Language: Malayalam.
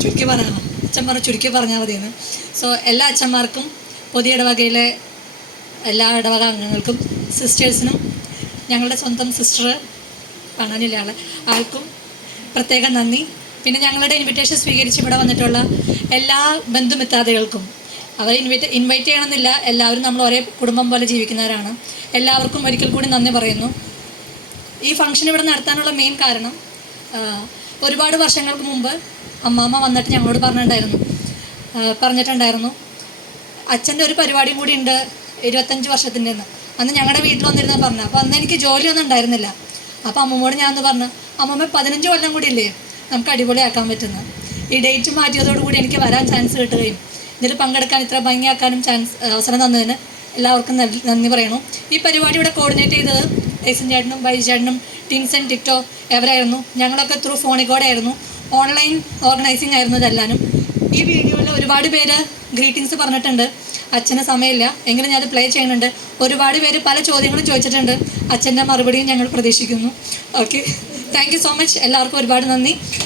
ചുരുക്കി പറയാം, അച്ഛന്മാർ ചുരുക്കി പറഞ്ഞാൽ മതിയെന്ന്. സോ എല്ലാ അച്ഛന്മാർക്കും പുതിയ ഇടവകയിലെ എല്ലാ ഇടവക അംഗങ്ങൾക്കും സിസ്റ്റേഴ്സിനും ഞങ്ങളുടെ സ്വന്തം സിസ്റ്റർ കാണാനില്ല ആൾക്കും പ്രത്യേകം നന്ദി. പിന്നെ ഞങ്ങളുടെ ഇൻവിറ്റേഷൻ സ്വീകരിച്ച് ഇവിടെ വന്നിട്ടുള്ള എല്ലാ ബന്ധുമിത്രാദികൾക്കും, അവരെ ഇൻവൈറ്റ് ചെയ്യണമെന്നില്ല, എല്ലാവരും നമ്മൾ ഒരേ കുടുംബം പോലെ ജീവിക്കുന്നവരാണ്. എല്ലാവർക്കും ഒരിക്കൽ കൂടി നന്ദി പറയുന്നു. ഈ ഫംഗ്ഷൻ ഇവിടെ നടത്താനുള്ള മെയിൻ കാരണം, ഒരുപാട് വർഷങ്ങൾക്ക് മുമ്പ് അമ്മാമ്മ വന്നിട്ട് ഞങ്ങളോട് പറഞ്ഞിട്ടുണ്ടായിരുന്നു അച്ഛൻ്റെ ഒരു പരിപാടിയും കൂടി ഉണ്ട് 25 വർഷത്തിൻ്റെ അന്ന് ഞങ്ങളുടെ വീട്ടിൽ വന്നിരുന്ന പറഞ്ഞു. അപ്പോൾ അന്ന് എനിക്ക് ജോലിയൊന്നും ഉണ്ടായിരുന്നില്ല. അപ്പോൾ അമ്മമ്മോട് ഞാൻ പറഞ്ഞു, അമ്മമ്മ 15 കൊല്ലം കൂടി ഇല്ലേ നമുക്ക് അടിപൊളിയാക്കാൻ പറ്റുന്നത്. ഈ ഡേറ്റ് മാറ്റിയതോടുകൂടി എനിക്ക് വരാൻ ചാൻസ് കിട്ടുകയും ഇതിൽ പങ്കെടുക്കാൻ ഇത്ര ഭംഗിയാക്കാനും അവസരം തന്നതിന് എല്ലാവർക്കും നന്ദി പറയണം. ഈ പരിപാടി ഇവിടെ കോർഡിനേറ്റ് ചെയ്തത് ടൈസൺ ചേട്ടനും ബൈജു ചേട്ടനും ടിൻസൺ ടിക്ടോ എവരായിരുന്നു. ഞങ്ങളൊക്കെ ത്രൂ ഫോണിൽ ആയിരുന്നു, ഓൺലൈൻ ഓർഗനൈസിങ് ആയിരുന്നു ഇതെല്ലാനും. ഈ വീഡിയോയിൽ ഒരുപാട് പേര് ഗ്രീറ്റിങ്സ് പറഞ്ഞിട്ടുണ്ട്. അച്ഛന് സമയമില്ല എങ്കിലും ഞാനത് പ്ലേ ചെയ്യുന്നുണ്ട്. ഒരുപാട് പേര് പല ചോദ്യങ്ങളും ചോദിച്ചിട്ടുണ്ട്. അച്ഛൻ്റെ മറുപടിയും ഞങ്ങൾ പ്രതീക്ഷിക്കുന്നു. Okay, thank you so much. എല്ലാവർക്കും ഒരുപാട് നന്ദി.